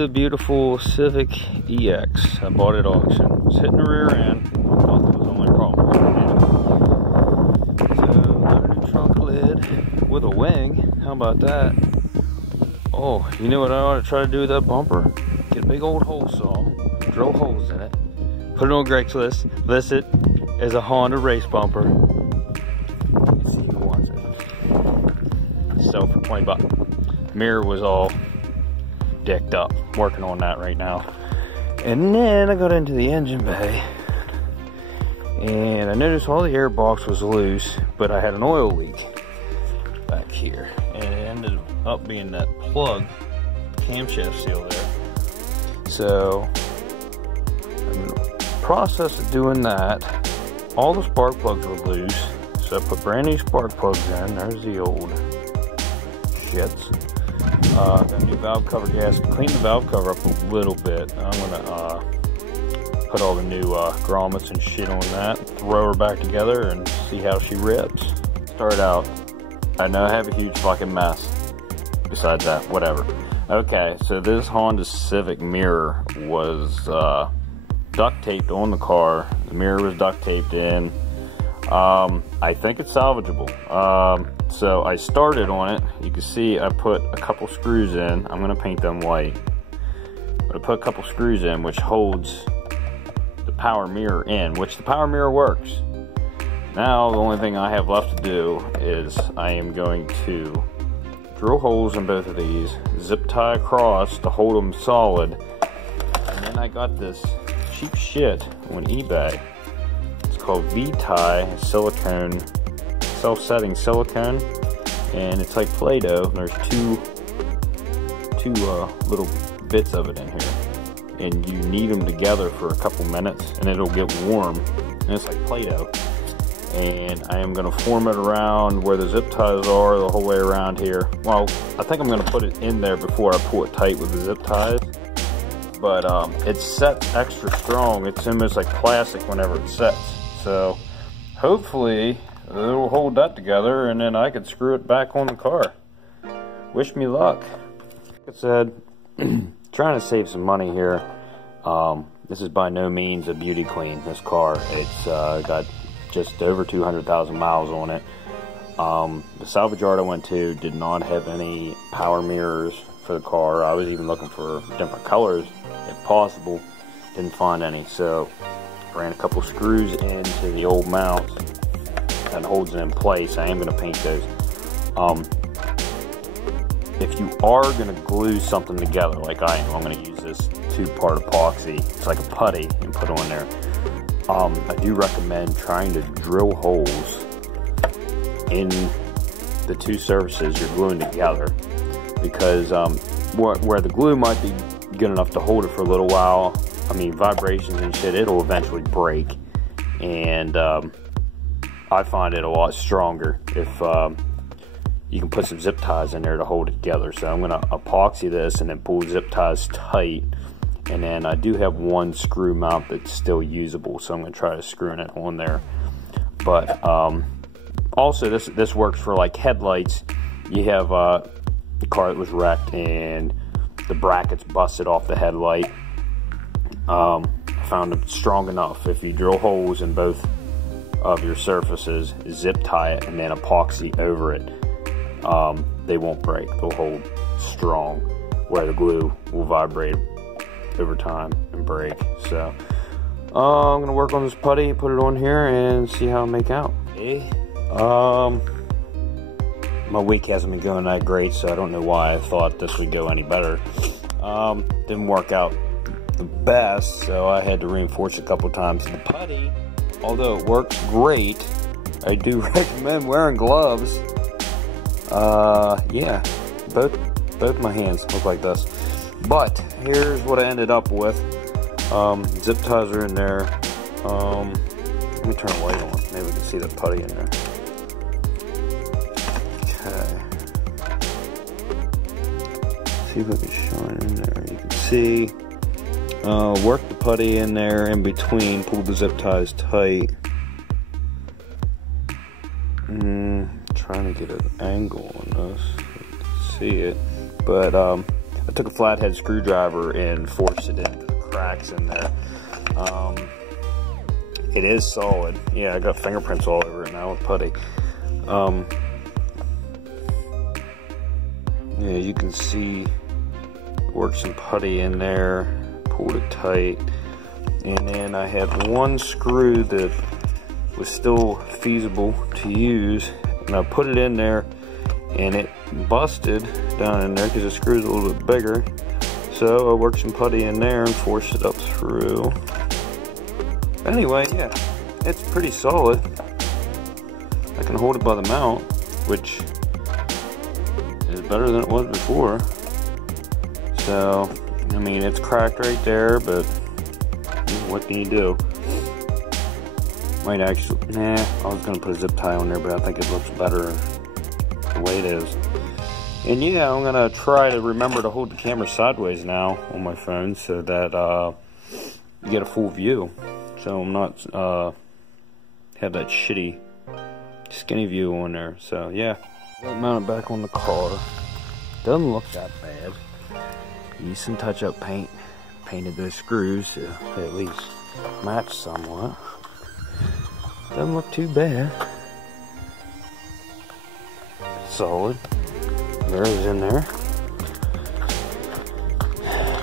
the beautiful Civic EX. I bought it at auction. It was hitting the rear end. I thought that was the only problem. So, got a new trunk lid with a wing. How about that? Oh, you know what I ought to try to do with that bumper? Get a big old hole saw, drill holes in it, put it on Craigslist, list it as a Honda race bumper, and see who wants it. Sell for 20 bucks. Mirror was all decked up. Working on that right now. And then I got into the engine bay and I noticed all the air box was loose, but I had an oil leak back here, and it ended up being that plug camshaft seal there. So in the process of doing that, all the spark plugs were loose, so I put brand new spark plugs in. There's the old shits. Got a new valve cover gasket. Clean the valve cover up a little bit. I'm gonna put all the new grommets and shit on that, throw her back together and see how she rips. Start out, I know I have a huge fucking mess. Besides that, whatever. Okay, so this Honda Civic mirror was duct taped on the car. The mirror was duct taped in. I think it's salvageable. So I started on it. You can see I put a couple screws in. I'm gonna paint them white. But I put a couple screws in, which holds the power mirror in, which the power mirror works. Now the only thing I have left to do is I am going to drill holes in both of these, zip tie across to hold them solid, and then I got this cheap shit on eBay. It's called V-tie silicone, self-setting silicone, and it's like Play-Doh. There's two little bits of it in here, and you knead them together for a couple minutes, and it'll get warm, and it's like Play-Doh. And I am going to form it around where the zip ties are, the whole way around here. Well, I think I'm going to put it in there before I pull it tight with the zip ties. But it's set extra strong. It's almost like plastic whenever it sets. So hopefully it'll hold that together, and then I could screw it back on the car. Wish me luck. Like I said, trying to save some money here. This is by no means a beauty queen, this car. It's got just over 200,000 miles on it. The salvage yard I went to did not have any power mirrors for the car. I was even looking for different colors if possible. Didn't find any, so ran a couple screws into the old mount that holds it in place. I am going to paint those. If you are going to glue something together like I am, I'm going to use this 2-part epoxy. It's like a putty and put on there. I do recommend trying to drill holes in the two surfaces you're gluing together, because where the glue might be good enough to hold it for a little while, I mean, vibrations and shit, it'll eventually break, and I find it a lot stronger if you can put some zip ties in there to hold it together. So I'm going to epoxy this and then pull zip ties tight. And then I do have one screw mount that's still usable, so I'm going to try to screw it on there. But also this works for like headlights. You have a car that was wrecked and the brackets busted off the headlight. I found it strong enough. If you drill holes in both of your surfaces, zip tie it, and then epoxy over it, they won't break. They'll hold strong, where the glue will vibrate over time and break. So I'm gonna work on this putty, put it on here, and see how it make out. Okay. My week hasn't been going that great, so I don't know why I thought this would go any better. Didn't work out the best, so I had to reinforce a couple times. The putty, although it works great, I do recommend wearing gloves. Yeah, both my hands look like this. But here's what I ended up with. Zip ties are in there. Let me turn the light on. Maybe we can see the putty in there. Okay. See if I can shine in there. You can see. Work the putty in there in between. Pull the zip ties tight. Trying to get an angle on this so you can see it. But I took a flathead screwdriver and forced it into the cracks in there. It is solid. Yeah, I got fingerprints all over it now with putty. Yeah, you can see, worked some putty in there, pulled it tight, and then I had one screw that was still feasible to use, and I put it in there, and it busted down in there because the screw's a little bit bigger. So I worked some putty in there and forced it up through. Anyway, yeah, it's pretty solid. I can hold it by the mount, which is better than it was before. So, I mean, it's cracked right there, but what can you do? Might actually, I was gonna put a zip tie on there, but I think it looks better the way it is. And yeah, I'm gonna try to remember to hold the camera sideways now on my phone so that you get a full view. So I'm not have that shitty skinny view on there. So yeah, mount it back on the car. Doesn't look that bad. Used some touch-up paint. Painted those screws to at least match somewhat. Doesn't look too bad. Solid. There it is in there.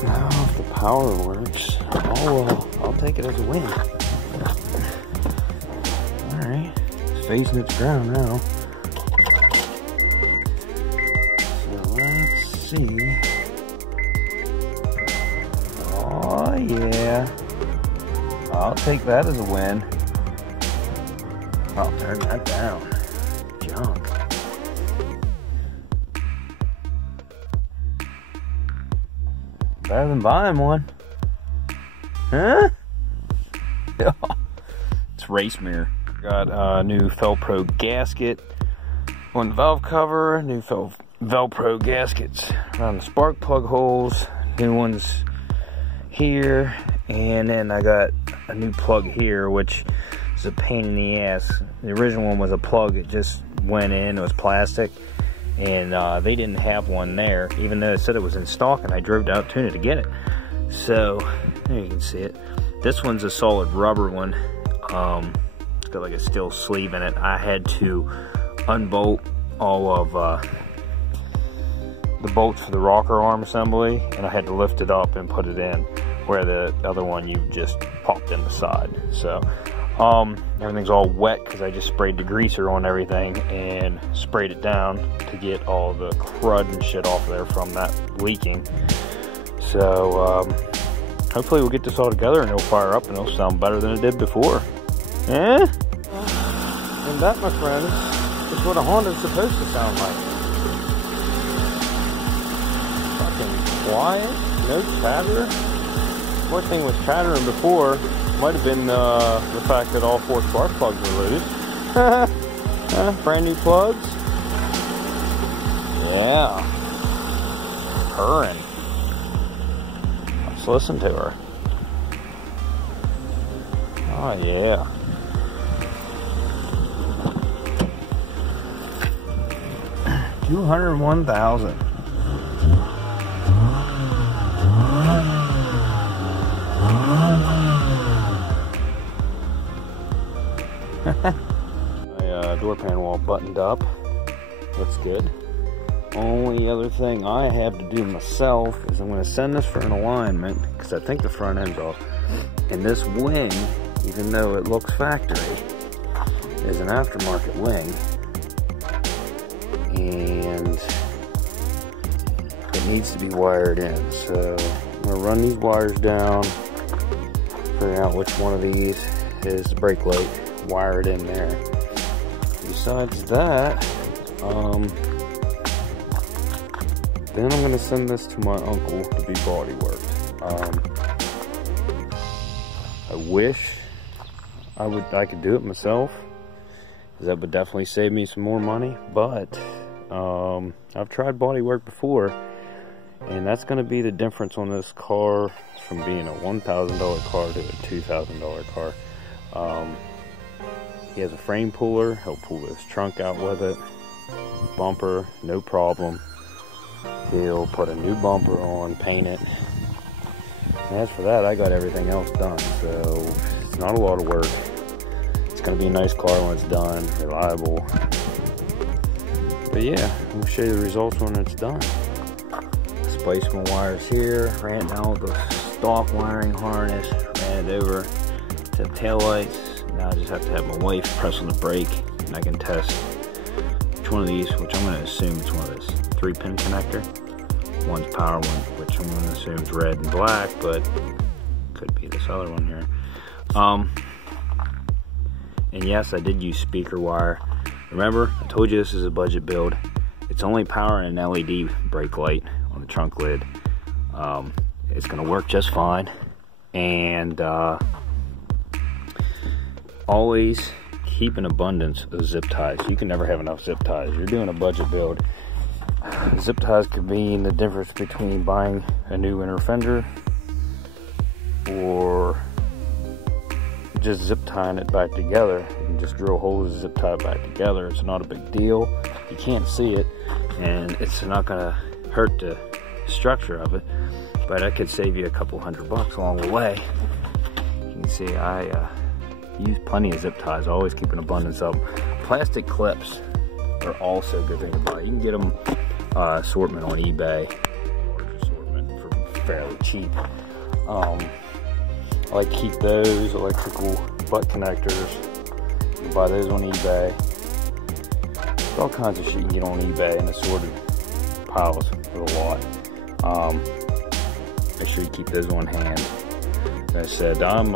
Now if the power works, I'll take it as a win. Alright, it's facing its ground now. So let's see. Oh yeah. I'll take that as a win. I'll turn that down. Junk. Better than buying one. Huh? It's race mirror. Got a new Velcro gasket on the valve cover, new Velcro gaskets around the spark plug holes, new ones here, and then I got a new plug here, which is a pain in the ass. The original one was a plug, it just went in, it was plastic, and they didn't have one there, even though it said it was in stock, and I drove to Altoona to get it. So there you can see it. This one's a solid rubber one. It's got like a steel sleeve in it. I had to unbolt all of the bolts for the rocker arm assembly, and I had to lift it up and put it in, where the other one you just popped in the side. So everything's all wet because I just sprayed the greaser on everything and sprayed it down to get all the crud and shit off there from that leaking. So hopefully we'll get this all together and it'll fire up and it'll sound better than it did before. Eh? And that, my friends, is what a Honda's supposed to sound like. Fucking quiet, no chatter. One thing was chattering before might have been the fact that all 4 spark plugs are loose. Brand new plugs. Yeah. Purring. Let's listen to her. Oh yeah. $201,000. My door panel all buttoned up. Looks good. Only other thing I have to do myself is I'm going to send this for an alignment because I think the front end's off. And this wing, even though it looks factory, is an aftermarket wing. And it needs to be wired in. So I'm going to run these wires down, figure out which one of these is the brake light, wire it in there. Besides that, then I'm going to send this to my uncle to be body worked. I wish I could do it myself, because that would definitely save me some more money, but I've tried body work before, and that's going to be the difference on this car from being a $1,000 car to a $2,000 car. He has a frame puller, he'll pull his trunk out with it, bumper, no problem. deal. Put a new bumper on, paint it. And as for that, I got everything else done, so it's not a lot of work. It's gonna be a nice car when it's done, reliable. But yeah, we'll show you the results when it's done. Spliced my wires here, ran out the stock wiring harness, ran it over to the taillights. Now I just have to have my wife press on the brake, and I can test which one of these, which I'm gonna assume it's one of this 3-pin connector. One's power one, which I'm gonna assume is red and black, but could be this other one here. And yes, I did use speaker wire. Remember, I told you this is a budget build. It's only powering an LED brake light on the trunk lid. It's gonna work just fine. And always keep an abundance of zip ties. You can never have enough zip ties. You're doing a budget build. Zip ties could mean the difference between buying a new inner fender or just zip tying it back together. You can just drill holes, zip tie it back together. It's not a big deal. You can't see it, and it's not gonna hurt the structure of it, but I could save you a couple $100 along the way. You can see I use plenty of zip ties. I always keep an abundance of them. Plastic clips are also a good thing to buy. You can get them assortment on eBay, large assortment for fairly cheap. I like to keep those electrical butt connectors. You can buy those on eBay. There's all kinds of shit you can get on eBay in assorted piles for a lot. Make sure you keep those on hand. As I said, I'm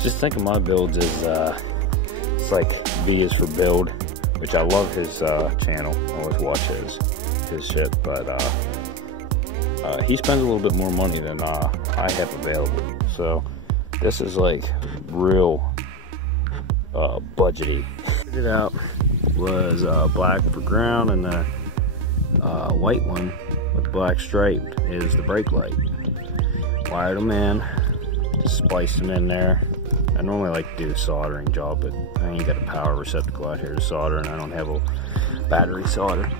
just thinking my builds is it's like B is for build, which I love his channel. I always watch his shit, but he spends a little bit more money than I have available. So this is like real budgety. It out was black for ground, and the white one with black stripe is the brake light. Wired them in, just spliced them in there. I normally like to do a soldering job, but I ain't got a power receptacle out here to solder, and I don't have a battery solder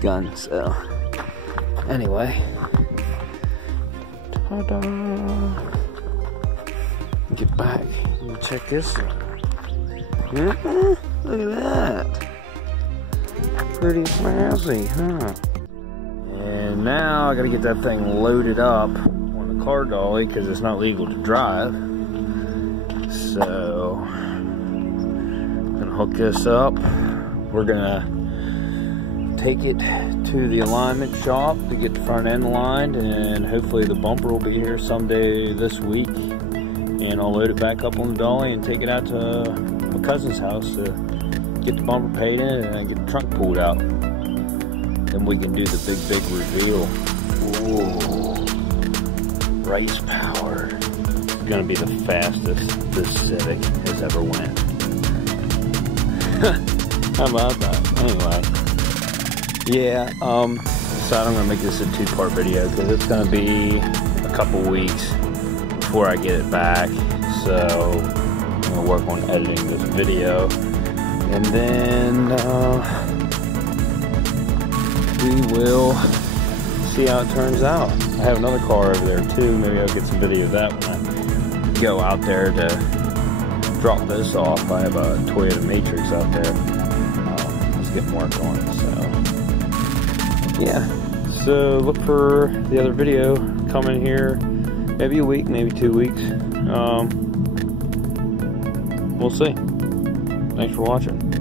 gun, so anyway. Ta-da! Get back and check this out. Look at that. Pretty snazzy, huh? And now I gotta get that thing loaded up on the car dolly because it's not legal to drive. So I'm gonna hook this up. We're gonna take it to the alignment shop to get the front end aligned, and hopefully the bumper will be here someday this week. And I'll load it back up on the dolly and take it out to my cousin's house to get the bumper painted and get the trunk pulled out. Then we can do the big reveal. Ooh, race power. It's gonna be the fastest this Civic has ever went. How about that? Anyway, yeah. So I'm gonna make this a 2-part video because it's gonna be a couple weeks before I get it back. So I'm gonna work on editing this video, and then we will see how it turns out. I have another car over there too. Maybe I'll get some video of that when I go out there to drop this off. I have a Toyota Matrix out there. Let's get work on it. So yeah. So look for the other video coming here. Maybe a week, maybe 2 weeks. We'll see. Thanks for watching.